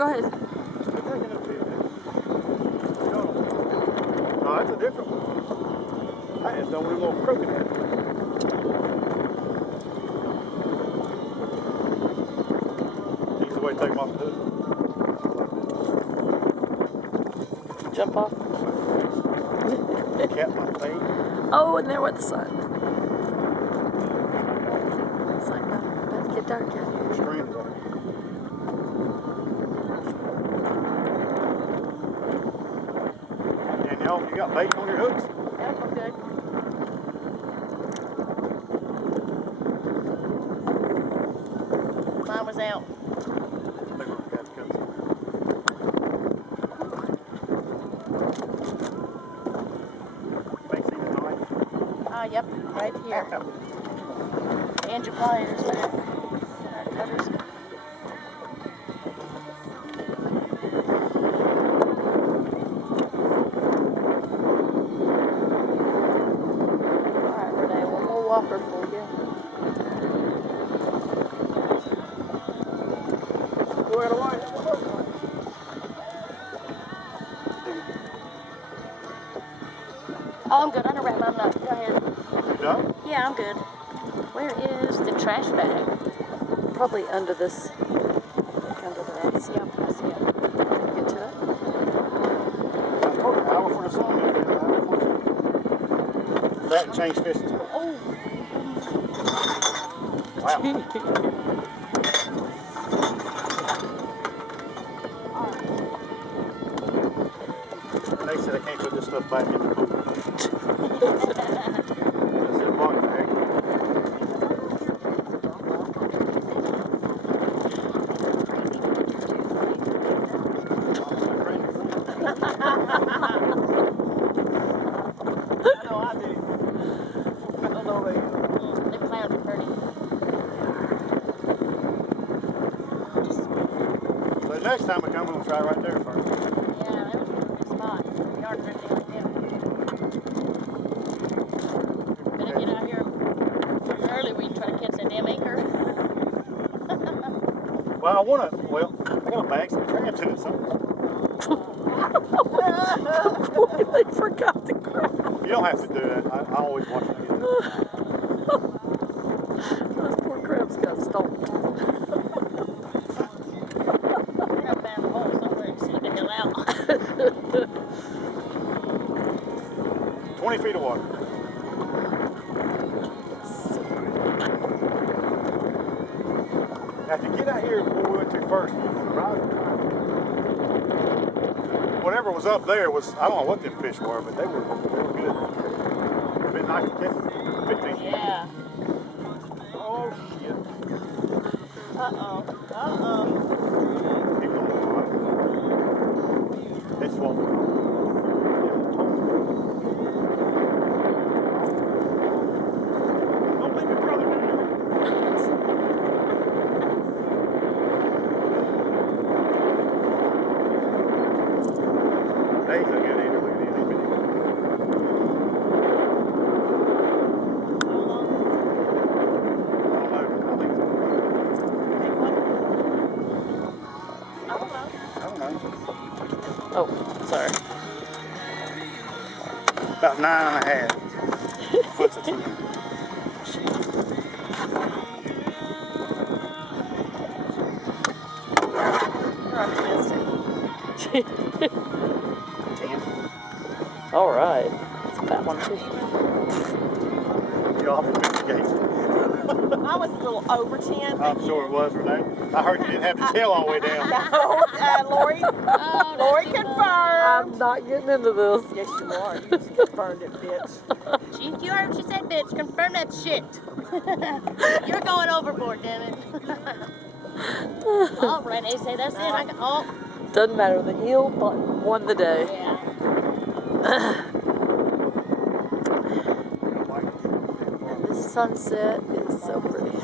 Go ahead. Quit taking it to you. No, that's a different one. I just don't want a little crooked head. Easy way to take them off the hood. Jump off. Cap my face. Oh, and there went the sun. It's like about to get dark out here. Screens on it. Danielle, you got bait on your hooks? Yep, I'm good. Mine was out. They were got cuts. May see the knife. Yep, right here. And your pliers back. And our cutters. Alright, Renee, one more whopper for you. Go ahead, away. Oh, I'm good. I know wrap mine up. Go ahead. You done? Yeah, I'm good. Where is the trash bag? Probably under this. Look under that. So Yep, I see it. get to it. I told her an hour for the song. That and change fish. Oh. Wow. They said I can't put this stuff back in the pool. That's it, block the heck. I know I did. I don't know they. They clowned me pretty. So next time we come, we'll try right there first. Yeah, that was a good spot. Yards right there, yeah. Better get out here early when you try to catch that damn anchor. Well, I gotta bag some crabs in it somewhere. They forgot the crab. You don't have to do that. I always watch them get it. Those poor crabs got stomped. We're gonna find a hole somewhere and see the hell out. 20 feet of water. Now, to get out here where we went to first, whatever was up there was, I don't know what them fish were, but they were good. It'd been nice to catch 15 years. Yeah. Oh, shit. Uh-oh. Keep going, Rod. It's swollen. Don't leave your brother down. Hey, look at it. Look at it. Oh, sorry. About 9.5 foot of 10. You're optimistic. 10. All right. It's a fat one too. Y'all investigate. I was a little over 10. I'm sure it was, Renee. I heard you didn't have the tail all the way down. No, Lori. Lori confirmed. I'm not getting into this. Yes, you are. You just confirmed it, bitch. You heard what she said, bitch. Confirm that shit. You're going overboard, damn it. Oh, Renee say that's it. I got, oh. Doesn't matter. The eel won the day. Yeah. And this sunset is so pretty.